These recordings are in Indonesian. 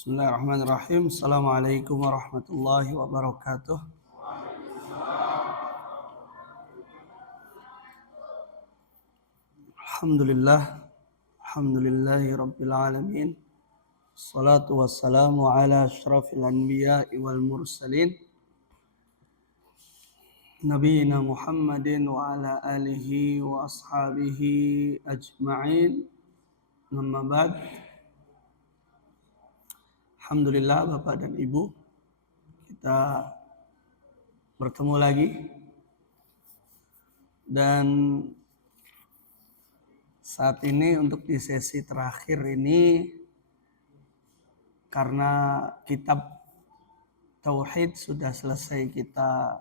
Bismillahirrahmanirrahim. Assalamualaikum warahmatullahi wabarakatuh. Alhamdulillahi rabbil alamin. Assalatu wassalamu ala asyrafil anbiya'i wal mursalin. Nabiyina Muhammadin wa ala alihi wa ashabihi ajma'in. Amma ba'd. Alhamdulillah Bapak dan Ibu, kita bertemu lagi. Dan saat ini untuk di sesi terakhir ini, karena kitab Tauhid sudah selesai kita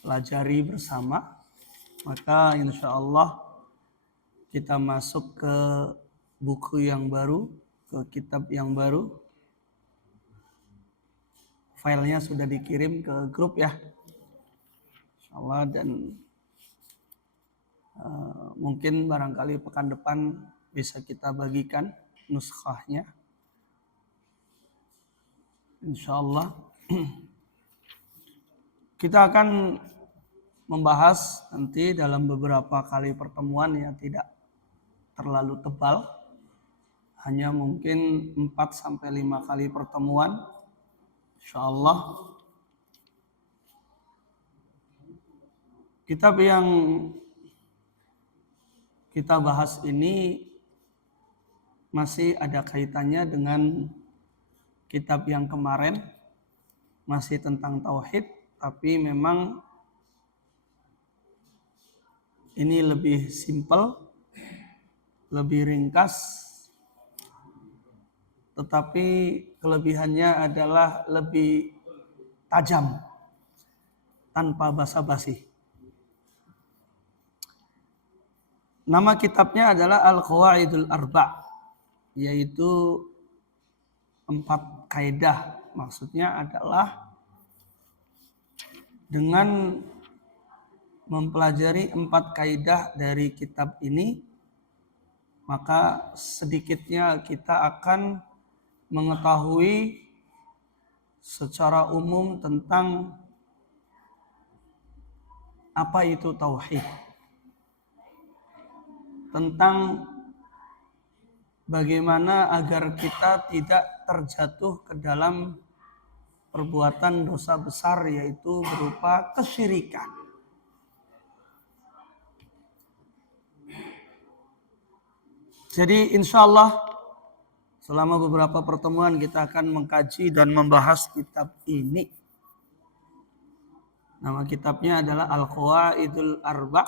pelajari bersama, maka insya Allah kita masuk ke buku yang baru, ke kitab yang baru. Filenya sudah dikirim ke grup ya, insya Allah, dan mungkin barangkali pekan depan bisa kita bagikan nuskhahnya, insya Allah. Kita akan membahas nanti dalam beberapa kali pertemuan yang tidak terlalu tebal, hanya mungkin 4-5 kali pertemuan, insya Allah. Kitab yang kita bahas ini masih ada kaitannya dengan kitab yang kemarin, masih tentang tauhid, tapi memang ini lebih simpel, lebih ringkas, tetapi kelebihannya adalah lebih tajam, tanpa basa-basi. Nama kitabnya adalah Al-Qawaidul Arba', yaitu 4 kaidah. Maksudnya adalah dengan mempelajari 4 kaidah dari kitab ini, maka sedikitnya kita akan mengetahui secara umum tentang apa itu tauhid, tentang bagaimana agar kita tidak terjatuh ke dalam perbuatan dosa besar, yaitu berupa kesyirikan. Jadi insya Allah selama beberapa pertemuan kita akan mengkaji dan membahas kitab ini. Nama kitabnya adalah Al-Qawaidul Arba',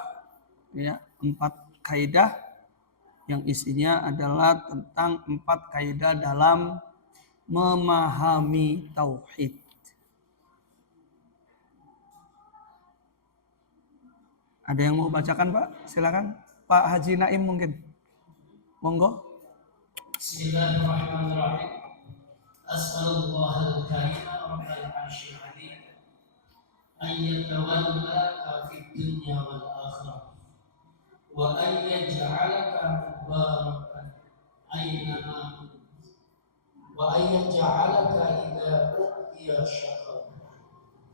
ya, 4 kaidah yang isinya adalah tentang 4 kaidah dalam memahami tauhid. Ada yang mau bacakan, Pak? Silakan. Pak Haji Naim mungkin. Monggo. Bismillahirrahmanirrahim. As'alullahal karima rabbal arsyil azim an yatawallaka fid dunya wal akhirah wa an yaj'alaka mubarakan aynama wa an yaj'alaka idza u'tiya syakar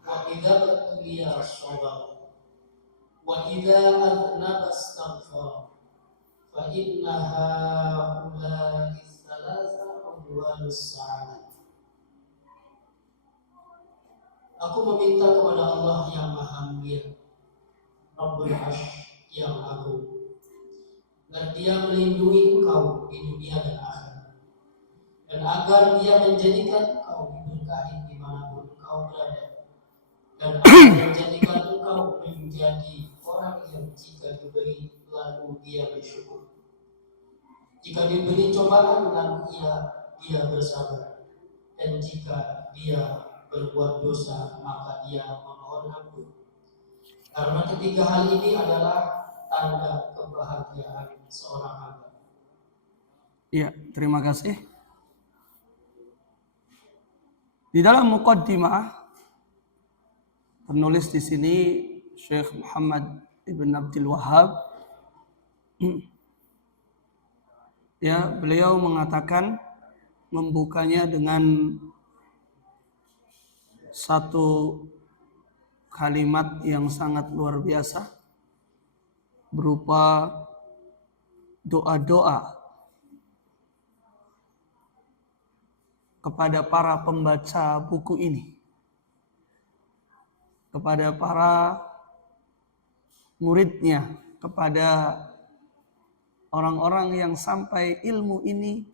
wa idza u'tiya sabar wa idza adnaba astaghfar fa inna haula'i thalatha unwanus sa'adah. Aku meminta kepada Allah yang Maha Mulia, Rabbul Arsh yang agung, agar Dia melindungi engkau di dunia dan akhirat, dan agar Dia menjadikan engkau diberkahi dimanapun engkau berada, dan agar menjadikan engkau menjadi orang yang jika diberi lalu dia bersyukur, jika diberi cobaan lalu dia bersabar, dan jika dia berbuat dosa maka dia memohon ampun. Karena ketiga hal ini adalah tanda kebahagiaan seorang hamba. Iya, terima kasih. Di dalam muqaddimah, penulis di sini Syekh Muhammad Ibn Abdul Wahhab, ya, beliau mengatakan membukanya dengan satu kalimat yang sangat luar biasa berupa doa-doa kepada para pembaca buku ini, kepada para muridnya, kepada orang-orang yang sampai ilmu ini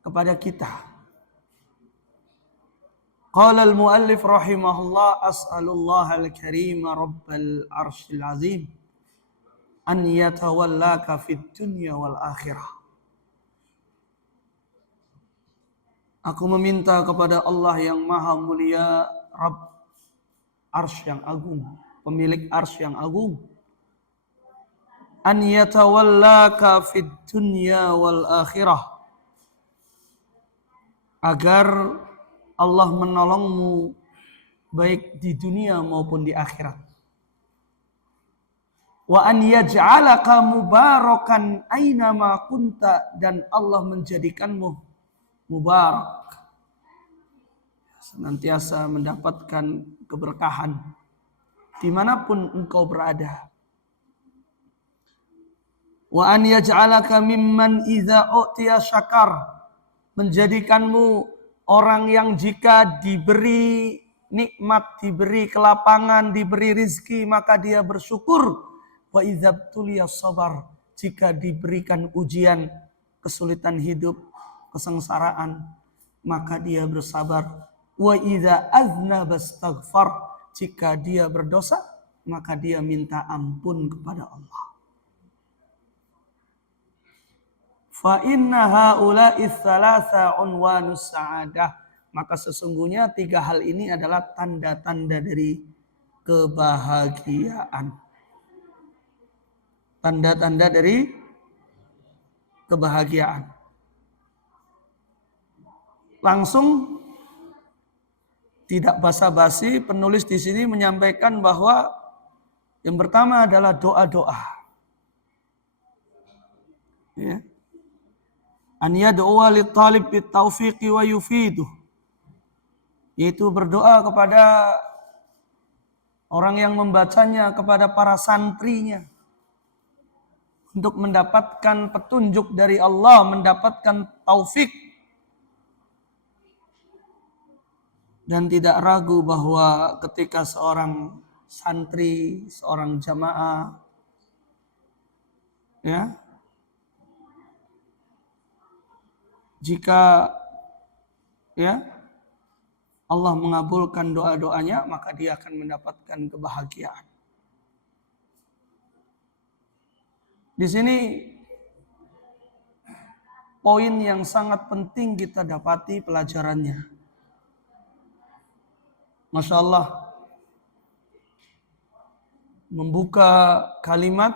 kepada kita. Qala al-muallif rahimahullah, as'alullah al-karim rabbal arshil azim an yatawallaka fid dunya wal akhirah. Aku meminta kepada Allah yang maha mulia, Rabb arsy yang agung, pemilik arsy yang agung, an yatawallaka fid dunya wal akhirah, agar Allah menolongmu baik di dunia maupun di akhirat. Wa an yaj'alaka mubarakan aina ma kunta, dan Allah menjadikanmu mubarak, senantiasa mendapatkan keberkahan dimanapun engkau berada. Wa an yaj'alaka mimman idza u'tiya syakar, menjadikanmu orang yang jika diberi nikmat, diberi kelapangan, diberi rizki, maka dia bersyukur. Wa idza btuliya sabar, jika diberikan ujian, kesulitan hidup, kesengsaraan, maka dia bersabar. Wa idza aznaba astaghfar, jika dia berdosa, maka dia minta ampun kepada Allah. Fa inna haula'i tsalatsa unwanus sa'adah, maka sesungguhnya tiga hal ini adalah tanda-tanda dari kebahagiaan. Tanda-tanda dari kebahagiaan. Langsung tidak basa-basi, penulis di sini menyampaikan bahwa yang pertama adalah doa-doa. Ya. An yad'uwa lit-talib bit-taufiqi wa yufiduh, yaitu berdoa kepada orang yang membacanya, kepada para santrinya, untuk mendapatkan petunjuk dari Allah, mendapatkan taufik. Dan tidak ragu bahwa ketika seorang santri, seorang jamaah, ya, jika ya Allah mengabulkan doa-doanya, maka dia akan mendapatkan kebahagiaan. Di sini poin yang sangat penting kita dapati pelajarannya. Masya Allah, membuka kalimat,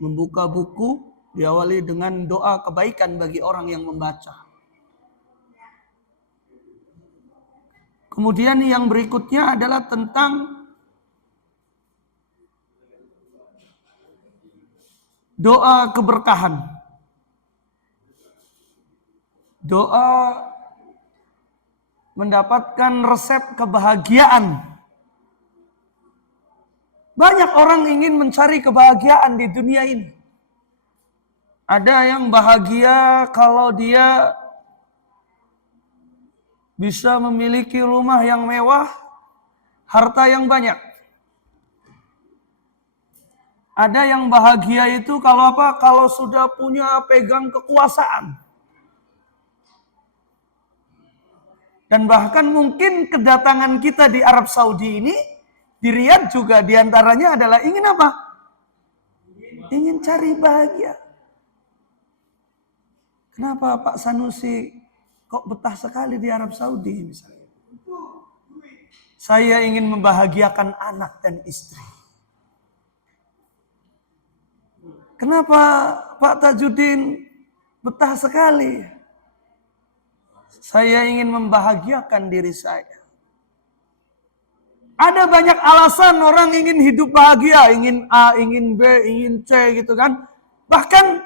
membuka buku diawali dengan doa kebaikan bagi orang yang membaca. Kemudian yang berikutnya adalah tentang doa keberkahan. Doa mendapatkan resep kebahagiaan. Banyak orang ingin mencari kebahagiaan di dunia ini. Ada yang bahagia kalau dia bisa memiliki rumah yang mewah, harta yang banyak. Ada yang bahagia itu kalau apa? Kalau sudah punya pegang kekuasaan. Dan bahkan mungkin kedatangan kita di Arab Saudi ini, di Riyadh juga diantaranya adalah ingin apa? Ingin cari bahagia. Kenapa Pak Sanusi kok betah sekali di Arab Saudi misalnya? Saya ingin membahagiakan anak dan istri. Kenapa Pak Tajuddin betah sekali? Saya ingin membahagiakan diri saya. Ada banyak alasan orang ingin hidup bahagia, ingin A, ingin B, ingin C gitu kan. Bahkan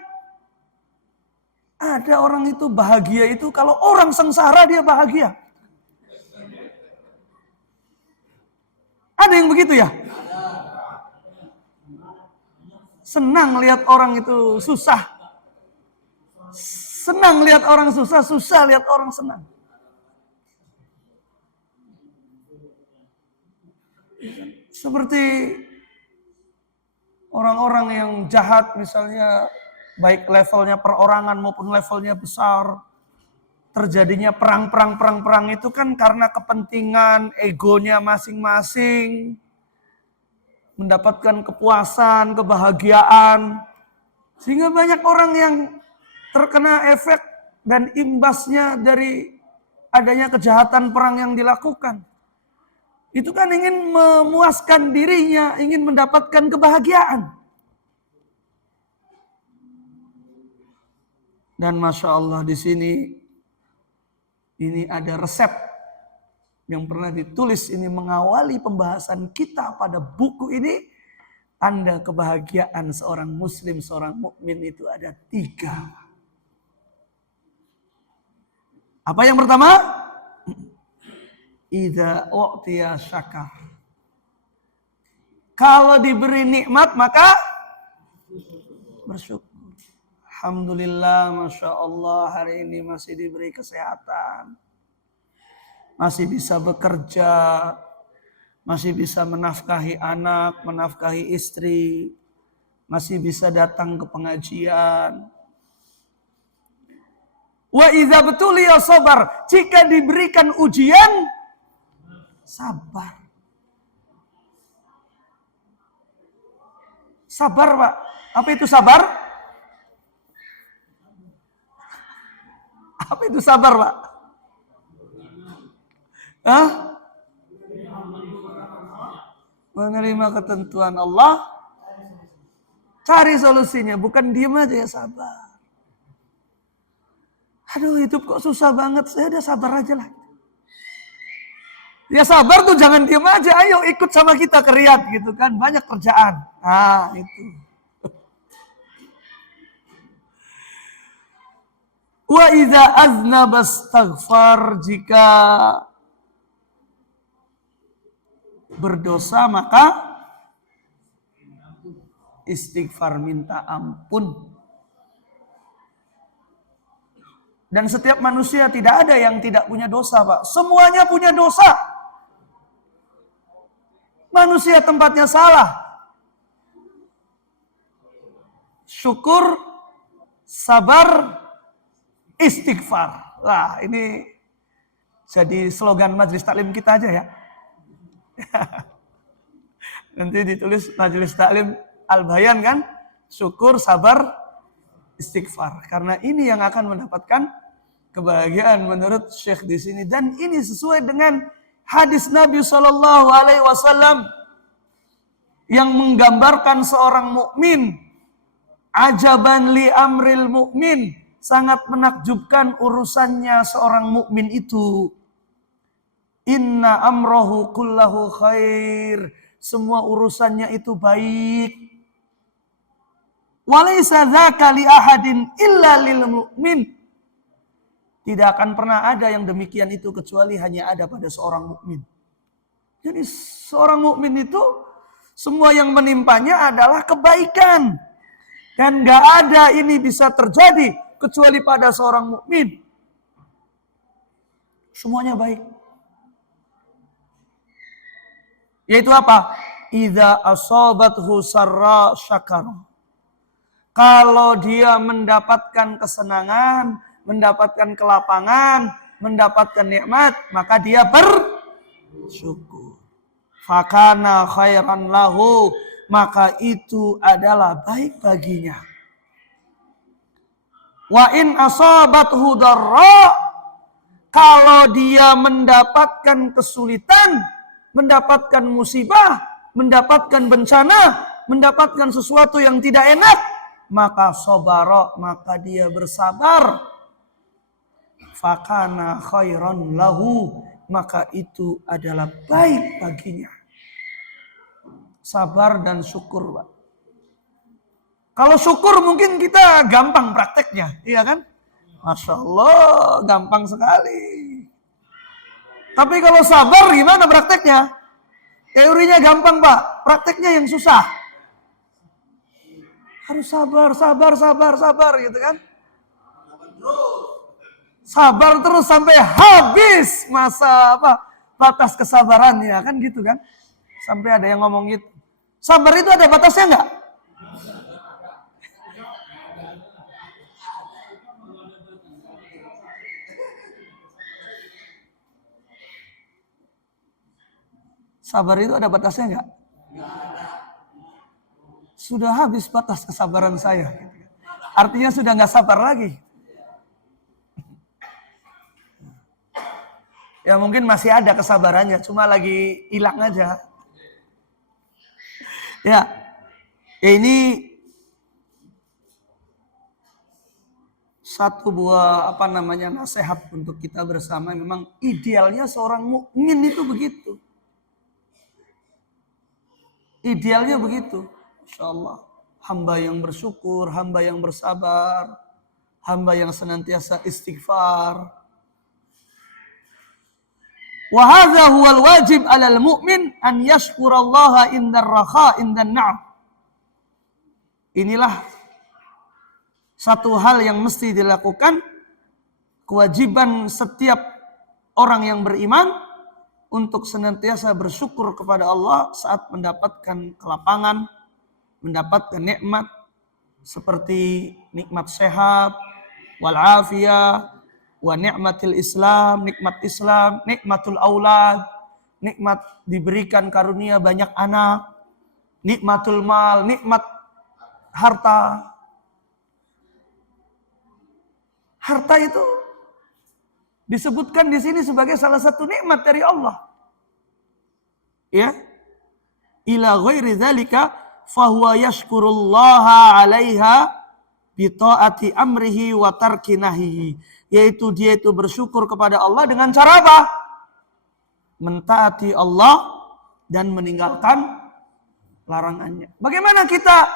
Ada orang itu bahagia itu kalau orang sengsara dia bahagia. Ada yang begitu ya? Senang lihat orang itu susah. Senang lihat orang susah, susah lihat orang senang. Seperti orang-orang yang jahat misalnya, baik levelnya perorangan maupun levelnya besar, terjadinya perang itu kan karena kepentingan egonya masing-masing, mendapatkan kepuasan, kebahagiaan, sehingga banyak orang yang terkena efek dan imbasnya dari adanya kejahatan perang yang dilakukan. Itu kan ingin memuaskan dirinya, ingin mendapatkan kebahagiaan. Dan Masya Allah di sini, ini ada resep yang pernah ditulis ini mengawali pembahasan kita pada buku ini. Tanda kebahagiaan seorang muslim, seorang mukmin itu ada 3. Apa yang pertama? Idza u'tiya syakar. Kalau diberi nikmat maka bersyukur. Alhamdulillah, Masya Allah hari ini masih diberi kesehatan. Masih bisa bekerja. Masih bisa menafkahi anak, menafkahi istri. Masih bisa datang ke pengajian. Wa idza betuliya sabar. Jika diberikan ujian, sabar. Sabar, Pak. Apa itu sabar? Apa itu sabar, Pak? Hah? Menerima ketentuan Allah. Cari solusinya, bukan diam aja ya sabar. Aduh hidup kok susah banget, saya udah sabar aja lah. Ya sabar tuh jangan diam aja, ayo ikut sama kita ke Riyadh gitu kan, banyak kerjaan. Ah itu. Wa idza aznaba astaghfar, jika berdosa maka istighfar, minta ampun. Dan setiap manusia tidak ada yang tidak punya dosa, Pak. Semuanya punya dosa. Manusia tempatnya salah. Syukur, sabar, istighfar. Lah, ini jadi slogan majelis taklim kita aja ya. Nanti ditulis majelis taklim Al-Bayan kan? Syukur, sabar, istighfar. Karena ini yang akan mendapatkan kebahagiaan menurut Syekh di sini, dan ini sesuai dengan hadis Nabi Shallallahu Alaihi Wasallam yang menggambarkan seorang mukmin. Ajaban li amril mukmin, sangat menakjubkan urusannya seorang mukmin itu. Inna amrohu kullahu khair, semua urusannya itu baik. Walaysa dzaka li ahadin illa lil mukmin. Tidak akan pernah ada yang demikian itu kecuali hanya ada pada seorang mukmin. Jadi seorang mukmin itu semua yang menimpanya adalah kebaikan. Dan gak ada ini bisa terjadi kecuali pada seorang mukmin. Semuanya baik. Yaitu apa? Idza asabathu sarra syakara. Kalau dia mendapatkan kesenangan, mendapatkan kelapangan, mendapatkan nikmat, maka dia bersyukur. Fakana khairan lahu, maka itu adalah baik baginya. Wa in asabathu darra, kalau dia mendapatkan kesulitan, mendapatkan musibah, mendapatkan bencana, mendapatkan sesuatu yang tidak enak, maka sabara, maka dia bersabar. Fakana khairan lahu, maka itu adalah baik baginya. Sabar dan syukur, Pak. Kalau syukur mungkin kita gampang prakteknya, iya kan? Masya Allah, gampang sekali. Tapi kalau sabar gimana prakteknya? Teorinya gampang Pak, prakteknya yang susah. Harus sabar gitu kan. Sabar terus sampai habis masa batas kesabarannya kan gitu kan. Sampai ada yang ngomong gitu. Sabar itu ada batasnya enggak? Sabar itu ada batasnya enggak? Sudah habis batas kesabaran saya. Artinya sudah nggak sabar lagi. Ya mungkin masih ada kesabarannya, cuma lagi hilang aja. Ya, ini satu buah nasihat untuk kita bersama. Memang idealnya seorang mukmin itu begitu. Idealnya begitu. Insya Allah. Hamba yang bersyukur, hamba yang bersabar, hamba yang senantiasa istighfar. Wa hadza huwal wajib 'alal mu'min an yashkurallaha indar rakha indan na'am. Inilah satu hal yang mesti dilakukan, kewajiban setiap orang yang beriman untuk senantiasa bersyukur kepada Allah saat mendapatkan kelapangan, mendapatkan nikmat seperti nikmat sehat, wal afiyah, wa nikmatil Islam, nikmat Islam, nikmatul aulad, nikmat diberikan karunia banyak anak, nikmatul mal, nikmat harta. Harta itu disebutkan di sini sebagai salah satu nikmat dari Allah. Ya. Ila ghairi dzalika fahuwa yashkurullaha 'alaiha bi ta'ati amrihi wa tarki nahyihi. Yaitu dia itu bersyukur kepada Allah dengan cara apa? Mentaati Allah dan meninggalkan larangannya. Bagaimana kita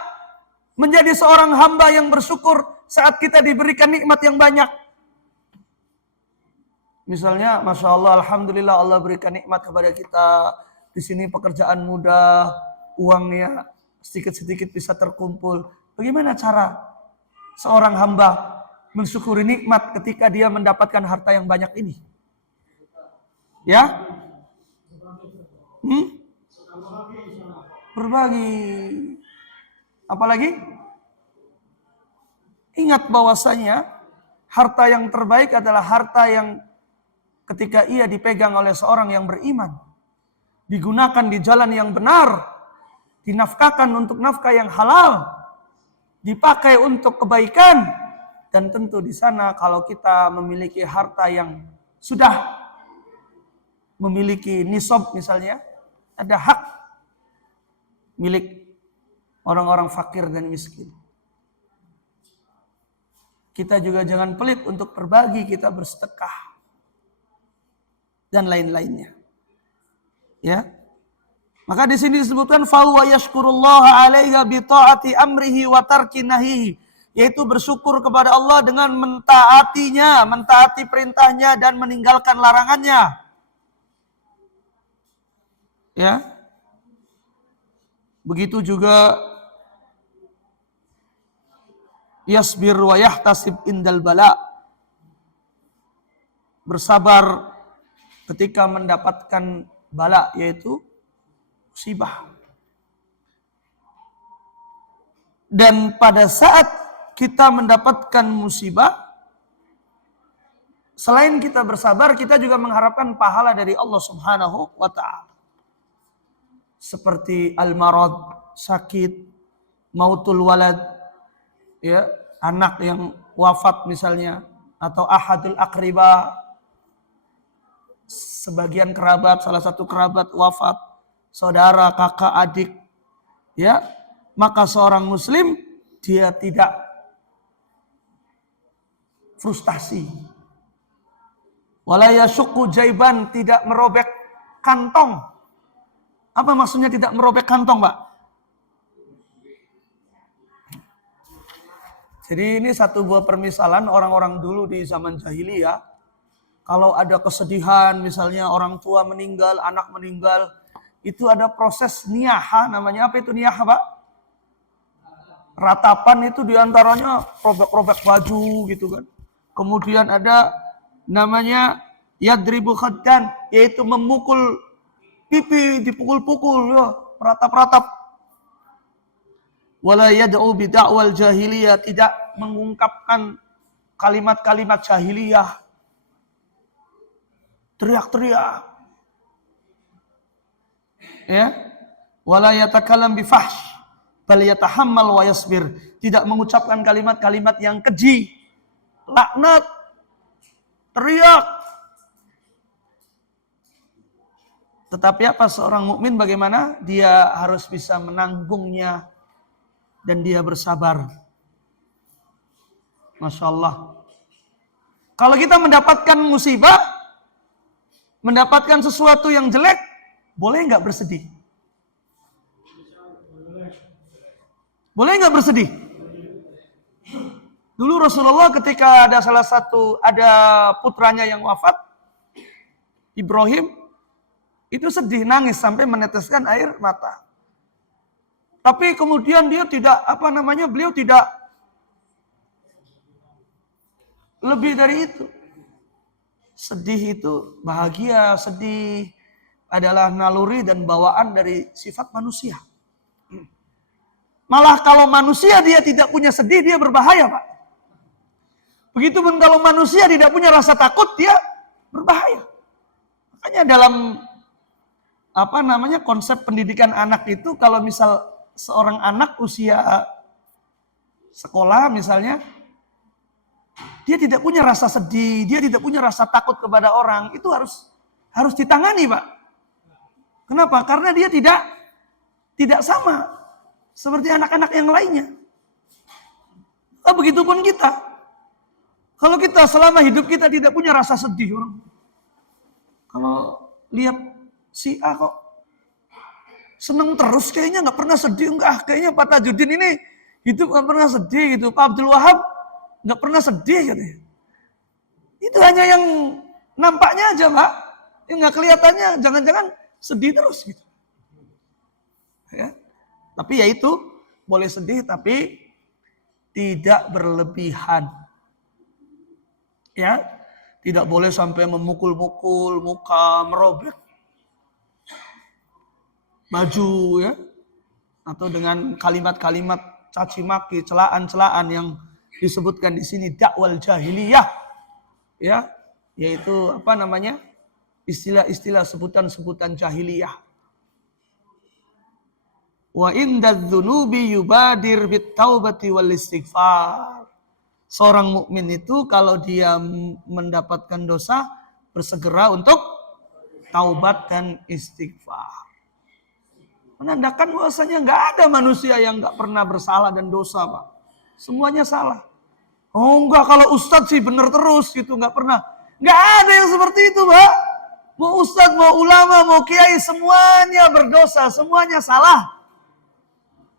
menjadi seorang hamba yang bersyukur saat kita diberikan nikmat yang banyak? Misalnya, Masya Allah, Alhamdulillah Allah berikan nikmat kepada kita. Di sini pekerjaan mudah, uangnya sedikit-sedikit bisa terkumpul. Bagaimana cara seorang hamba mensyukuri nikmat ketika dia mendapatkan harta yang banyak ini? Ya? Berbagi. Apalagi? Ingat bahwasanya harta yang terbaik adalah harta yang ketika ia dipegang oleh seorang yang beriman, digunakan di jalan yang benar, dinafkahkan untuk nafkah yang halal, dipakai untuk kebaikan, dan tentu di sana kalau kita memiliki harta yang sudah memiliki nisab misalnya, ada hak milik orang-orang fakir dan miskin. Kita juga jangan pelit untuk berbagi, kita bersedekah dan lain-lainnya. Ya. Maka di sini disebutkan fa huwa yashkurullaha 'alaiha bi ta'ati amrihi wa tarki nahyihi, yaitu bersyukur kepada Allah dengan mentaatinya, mentaati perintahnya dan meninggalkan larangannya. Ya. Begitu juga yasbir wa yahtasib indal bala, bersabar ketika mendapatkan bala, yaitu musibah. Dan pada saat kita mendapatkan musibah, selain kita bersabar, kita juga mengharapkan pahala dari Allah Subhanahu wa ta'ala. Seperti al-marad, sakit, mautul walad, ya, anak yang wafat misalnya, atau ahadul aqriba, sebagian kerabat, salah satu kerabat wafat, saudara, kakak, adik, ya, maka seorang muslim dia tidak frustasi. Wala yashukku jaiban, tidak merobek kantong. Apa maksudnya tidak merobek kantong, Pak? Jadi ini satu buah permisalan orang-orang dulu di zaman jahiliyah. Kalau ada kesedihan, misalnya orang tua meninggal, anak meninggal, itu ada proses niyaha, namanya apa itu niyaha, Pak? Ratapan itu diantaranya robek-robek baju gitu kan. Kemudian ada namanya yadribu khaddan, yaitu memukul pipi, dipukul-pukul, ya, ratap-ratap. Wala yad'u bida'wal jahiliyah, tidak mengungkapkan kalimat-kalimat jahiliyah. Teriak-teriak. Ya. Wala yatakallam bifahsh, bal yatahammal wa yasbir. Tidak mengucapkan kalimat-kalimat yang keji, laknat, teriak. Tetapi apa seorang mukmin bagaimana? Dia harus bisa menanggungnya dan dia bersabar. Masya Allah. Kalau kita mendapatkan musibah, mendapatkan sesuatu yang jelek, boleh nggak bersedih? Boleh nggak bersedih? Dulu Rasulullah ketika ada putranya yang wafat, Ibrahim, itu sedih, nangis sampai meneteskan air mata. Tapi kemudian dia beliau tidak lebih dari itu. Sedih itu bahagia, sedih adalah naluri dan bawaan dari sifat manusia. Malah kalau manusia dia tidak punya sedih, dia berbahaya, Pak. Begitupun kalau manusia tidak punya rasa takut, dia berbahaya. Makanya dalam konsep pendidikan anak itu, kalau misal seorang anak usia sekolah misalnya, dia tidak punya rasa sedih, dia tidak punya rasa takut kepada orang, itu harus ditangani, Pak. Kenapa? Karena dia tidak sama seperti anak-anak yang lainnya. Begitupun kita. Kalau kita selama hidup kita tidak punya rasa sedih, orang kalau lihat si A kok seneng terus, kayaknya nggak pernah sedih, kayaknya Pak Tajuddin ini hidup nggak pernah sedih gitu, Pak Abdul Wahab nggak pernah sedih katanya. Itu hanya yang nampaknya aja, Pak, yang nggak kelihatannya, jangan-jangan sedih terus gitu. Ya. Tapi ya itu, boleh sedih tapi tidak berlebihan. Ya, tidak boleh sampai memukul-mukul muka, merobek baju ya, atau dengan kalimat-kalimat caci maki, celaan-celaan yang disebutkan di sini dakwal jahiliyah. Ya, yaitu istilah-istilah sebutan-sebutan jahiliyah. Wa indadz dzunubi yubadir bit taubati wal istighfar. Seorang mukmin itu kalau dia mendapatkan dosa bersegera untuk taubat dan istighfar. Menandakan bahwasanya nggak ada manusia yang nggak pernah bersalah dan dosa, Pak. Semuanya salah. Oh enggak, kalau ustadz sih benar terus gitu, nggak pernah. Nggak ada yang seperti itu, Pak. Mau ustadz, mau ulama, mau kiai, semuanya berdosa, semuanya salah.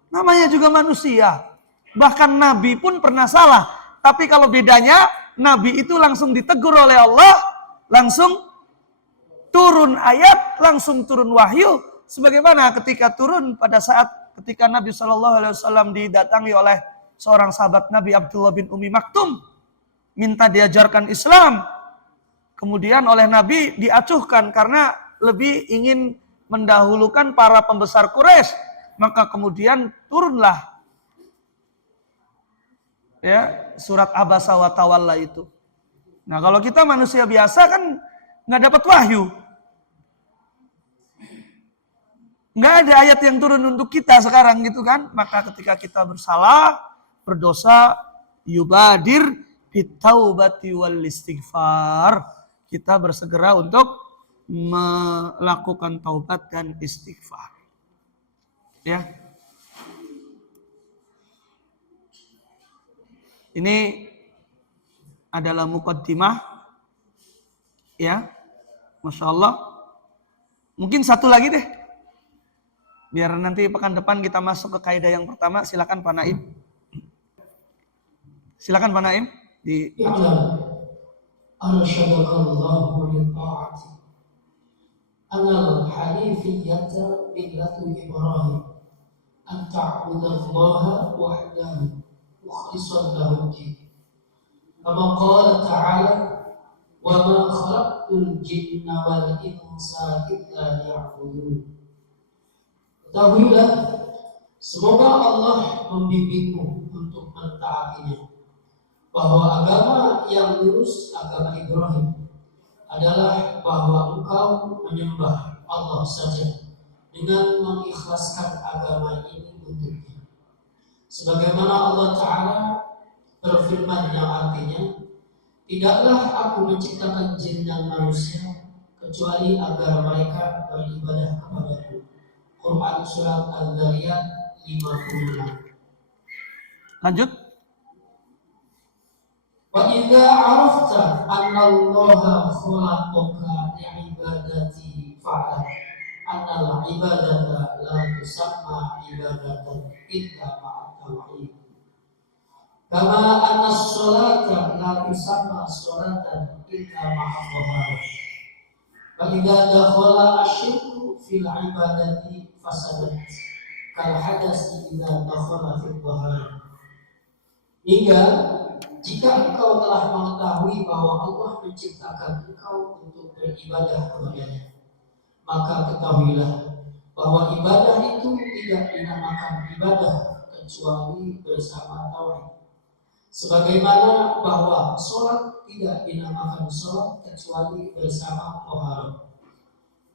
Namanya juga manusia. Bahkan Nabi pun pernah salah. Tapi kalau bedanya, Nabi itu langsung ditegur oleh Allah, langsung turun ayat, langsung turun wahyu. Sebagaimana ketika turun pada saat ketika Nabi SAW didatangi oleh seorang sahabat Nabi, Abdullah bin Umi Maktum, minta diajarkan Islam. Kemudian oleh Nabi diacuhkan karena lebih ingin mendahulukan para pembesar Quraisy. Maka kemudian turunlah ya surat Abasa wa Tawalla itu. Nah, kalau kita manusia biasa kan nggak dapat wahyu. Nggak ada ayat yang turun untuk kita sekarang gitu kan. Maka ketika kita bersalah, berdosa, yubadir bitaubati wal istighfar. Kita bersegera untuk melakukan taubat dan istighfar. Ya. Ini adalah muqaddimah. Ya. Masya Allah. Mungkin satu lagi deh. Biar nanti pekan depan kita masuk ke kaidah yang pertama. Silakan Pak Naib. Silakan Pak Naim di اعلم أرشدك الله للطاعة أن الحنيفية ملة إبراهيم أن تعبد الله وحده مخلصا له الدين كما قال تعالى وما خلقت الجن والإنس إلا ليعبدون. Ketahuilah, semoga Allah membimbingmu untuk mentaatinya, bahwa agama yang lurus, agama Ibrahim, adalah bahwa engkau menyembah Allah saja dengan mengikhlaskan agama ini untuknya. Sebagaimana Allah Ta'ala berfirman yang artinya, tidaklah aku menciptakan jin dan manusia kecuali agar mereka beribadah kepadaku. Quran Surat Al-Dhariyat 56. lanjut. Wa idza arafta anna Allah khalaqaka li'ibadati fa'lam anna al-ibadata la tusamma ibadatan illa ma'a tauhid. Kama anna as-salata la tusamma salatan illa ma'a taharah. Wa idza dakhala asy-syirku fil ibadati fasadat kal hadasi idza dakhala fil taharah. Hingga jika engkau telah mengetahui bahwa Allah menciptakan engkau untuk beribadah kepadanya, maka ketahuilah bahwa ibadah itu tidak dinamakan ibadah kecuali bersama tauhid. Sebagaimana bahwa sholat tidak dinamakan sholat kecuali bersama taharah.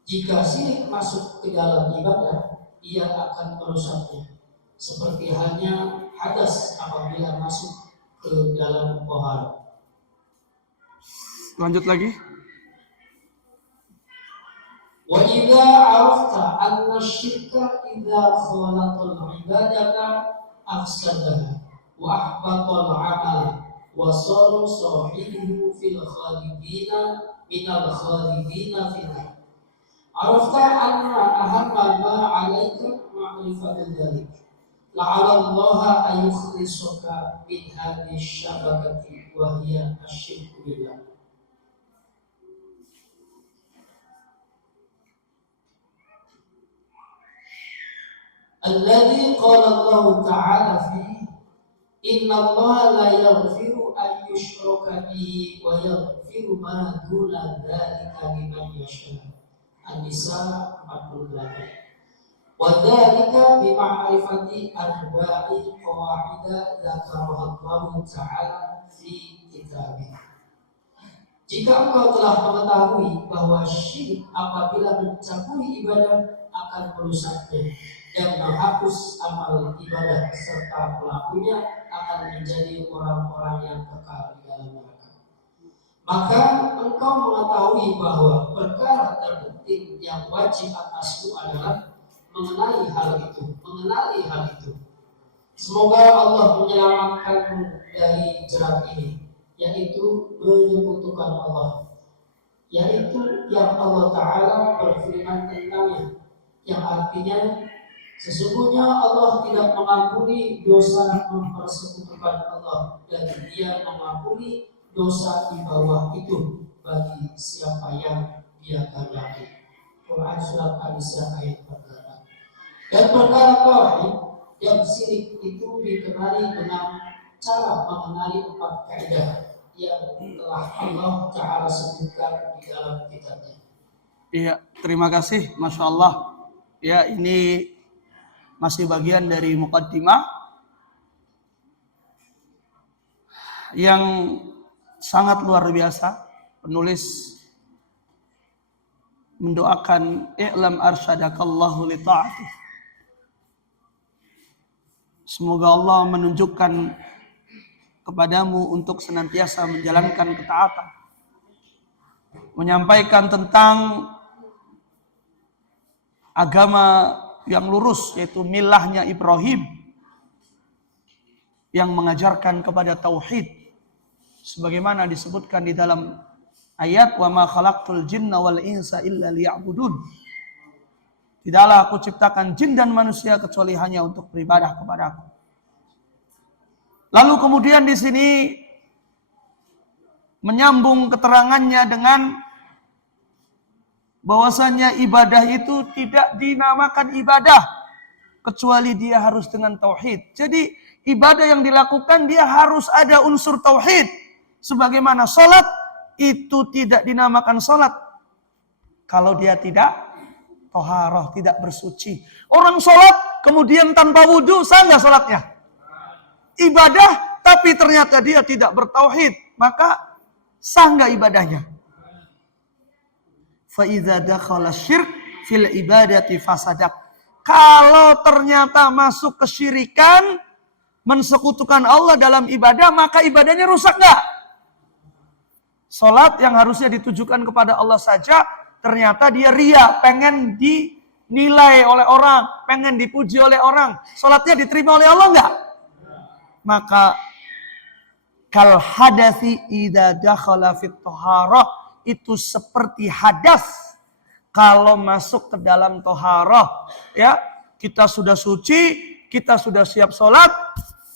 Jika syirik masuk ke dalam ibadah, ia akan merusaknya. Seperti halnya hadas apabila masuk ke dalam taharah. Lanjut lagi. Wa idza arafta anna syirka idza khalatal ibadata afsadaha wa ahbatal amala wa sara sahibihi fil khalidina minal khalidina fil arafta anna ahamma ma 'alaika ma'rifatu dzalik la'alla Allah ayukhlisuka min hadhihi syabakati wa hiya asyirku billah. Alladzi qala Allah ta'ala fihi inna Allah la yaghfiru an yushraka bihi wa yaghfiru ma duna dzalika liman yasha. An-Nisa 48. وذلك بمعرفة أربع قواعد ذكرها الله تعالى في كتابه. Jika engkau telah mengetahui bahwa syirik apabila mencampuri ibadah akan merusaknya dan menghapus amal ibadah serta pelakunya akan menjadi orang-orang yang kekal di dalam neraka, maka engkau mengetahui bahwa perkara terpenting yang wajib atasmu adalah mengenali hal itu. Semoga Allah menyelamatkanmu dari jerat ini, yaitu menyekutukan Allah, yaitu yang Allah Ta'ala berfirman tentangnya, yang artinya sesungguhnya Allah tidak mengampuni dosa mempersekutukan Allah, dan Dia mengampuni dosa di bawah itu bagi siapa yang Dia kehendaki. Quran Surat An-Nisa ayat 48. Dan perkara tauhid dan syirik itu dikenali dengan cara mengenali 4 kaidah yang telah Allah Ta'ala sebutkan di dalam kitabnya. Iya, terima kasih, Masya Allah. Ya, ini masih bagian dari muqaddimah yang sangat luar biasa. Penulis mendoakan i'lam arsyadakallahu li ta'atih. Semoga Allah menunjukkan kepadamu untuk senantiasa menjalankan ketaatan. Menyampaikan tentang agama yang lurus, yaitu milahnya Ibrahim, yang mengajarkan kepada tauhid. Sebagaimana disebutkan di dalam ayat, wa ma khalaqtul jinna wal insa illa liya'budun. Tidaklah aku ciptakan jin dan manusia kecuali hanya untuk beribadah kepadaku. Lalu kemudian di sini menyambung keterangannya dengan bahwasanya ibadah itu tidak dinamakan ibadah kecuali dia harus dengan tauhid. Jadi ibadah yang dilakukan dia harus ada unsur tauhid. Sebagaimana salat itu tidak dinamakan salat kalau dia tidak thaharah, tidak bersuci. Orang salat kemudian tanpa wudu, sah enggak salatnya? Ibadah tapi ternyata dia tidak bertauhid, maka sah enggak ibadahnya? Fa idza dakhala syirk fil ibadati fasadat. Kalau ternyata masuk kesyirikan, mensekutukan Allah dalam ibadah, maka ibadahnya rusak enggak? Salat yang harusnya ditujukan kepada Allah saja, ternyata dia ria, pengen dinilai oleh orang, pengen dipuji oleh orang. Salatnya diterima oleh Allah enggak? Maka kal hadasi idza dakhala fit thaharah, itu seperti hadas kalau masuk ke dalam thaharah, ya. Kita sudah suci, kita sudah siap sholat,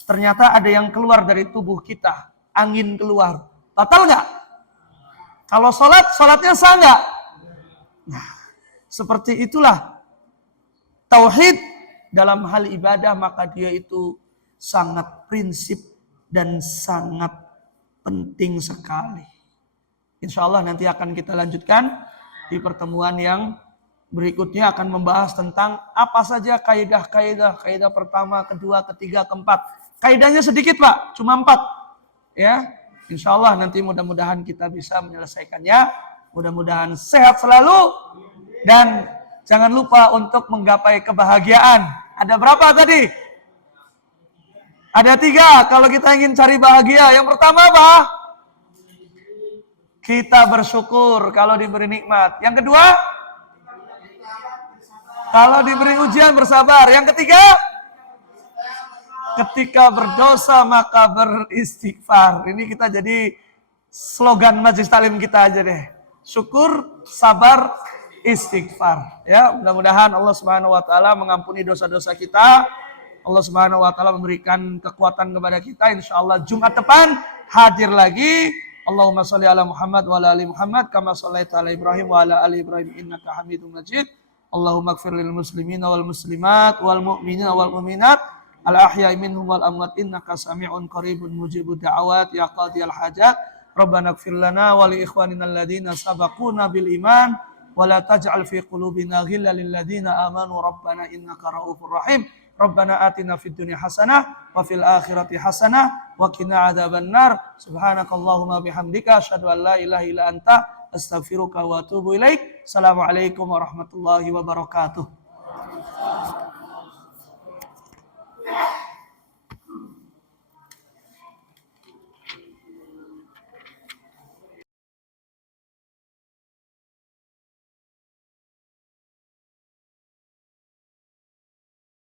ternyata ada yang keluar dari tubuh kita, angin keluar, batal nggak? Kalau sholat, sholatnya sah nggak? Nah, seperti itulah tauhid dalam hal ibadah, maka dia itu sangat prinsip dan sangat penting sekali. Insya Allah nanti akan kita lanjutkan di pertemuan yang berikutnya, akan membahas tentang apa saja kaidah-kaidah. Kaidah pertama, kedua, ketiga, keempat. Kaidahnya sedikit Pak, cuma 4. Ya, insya Allah nanti mudah-mudahan kita bisa menyelesaikannya. Mudah-mudahan sehat selalu dan jangan lupa untuk menggapai kebahagiaan. Ada berapa tadi? Ada 3 kalau kita ingin cari bahagia. Yang pertama apa? Kita bersyukur kalau diberi nikmat. Yang kedua, kalau diberi ujian bersabar. Yang ketiga, ketika berdosa maka beristighfar. Ini kita jadi slogan Majelis Taklim kita aja deh. Syukur, sabar, istighfar. Ya, mudah-mudahan Allah Subhanahu wa taala mengampuni dosa-dosa kita. Allah Subhanahu wa taala memberikan kekuatan kepada kita. Insyaallah Jumat depan hadir lagi. Allahumma sholli ala Muhammad wa ala ali Muhammad kama shallaita ala Ibrahim wa ala ali Ibrahim innaka Hamidum Majid. Allahumma ighfir lil muslimina wal muslimat wal mu'minina wal mu'minat al ahya'i minhum wal amwat innaka sami'un qaribun mujibud da'awat ya qadiyal hajat. Rabbana ighfir lana wa li ikhwanina alladhina sabaquna bil iman wa la taj'al fi qulubina ghillan lil ladzina amanu rabbana innaka ra'ufur rahim. Rabbana atina fid dunya hasanah wa fil akhirati hasanah wa qina adzabannar. Subhanakallahumma bihamdika asyhadu an la ilaha illa anta astaghfiruka wa atubu ilaik. Assalamualaikum warahmatullahi wabarakatuh.